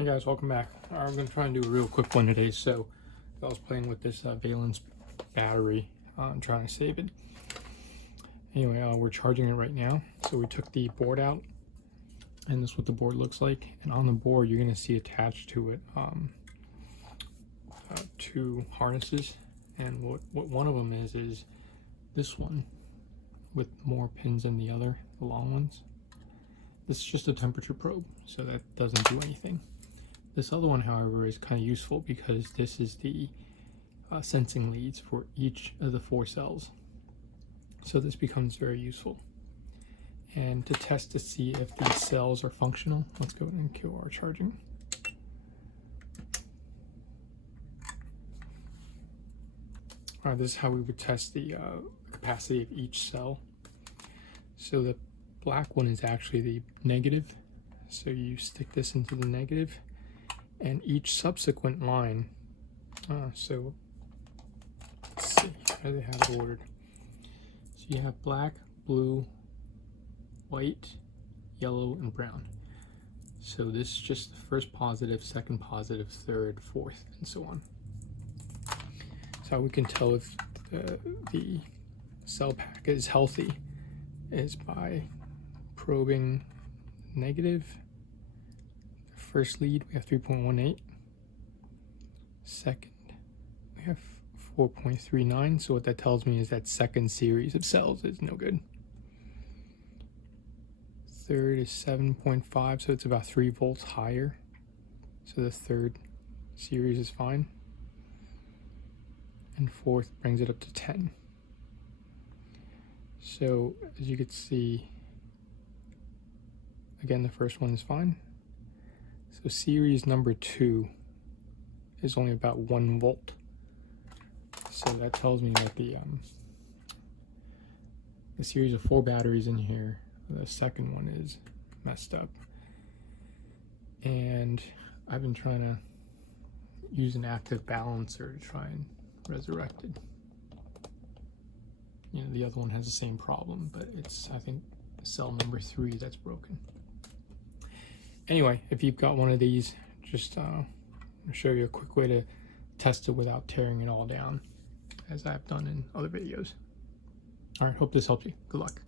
Hey guys, welcome back. I'm going to try and do a real quick one today. So I was playing with this Valence battery, trying to save it. Anyway, we're charging it right now. So we took the board out, and this is what the board looks like. And on the board, you're going to see attached to it two harnesses. And what one of them is this one with more pins than the other, the long ones. This is just a temperature probe, so that doesn't do anything. This other one, however, is kind of useful because this is the sensing leads for each of the 4 cells. So this becomes very useful. And to test to see if these cells are functional, let's go and kill our charging. All right, this is how we would test the capacity of each cell. So the black one is actually the negative. So you stick this into the negative, and each subsequent line, so let's see how they have it ordered. So you have black, blue, white, yellow, and brown. So this is just the first positive, second positive, third, fourth, and so on. So how we can tell if the cell pack is healthy is by probing negative. First lead, we have 3.18. Second, we have 4.39. So what that tells me is that second series of cells is no good. Third is 7.5, so it's about 3 volts higher. So the third series is fine. And fourth brings it up to 10. So as you can see, again, the first one is fine. So series number 2 is only about 1 volt. So that tells me that the series of 4 batteries in here, the second one is messed up. And I've been trying to use an active balancer to try and resurrect it. You know, the other one has the same problem, but it's, I think, cell number 3 that's broken. Anyway, if you've got one of these, just I'll show you a quick way to test it without tearing it all down, as I've done in other videos. All right, hope this helps you. Good luck.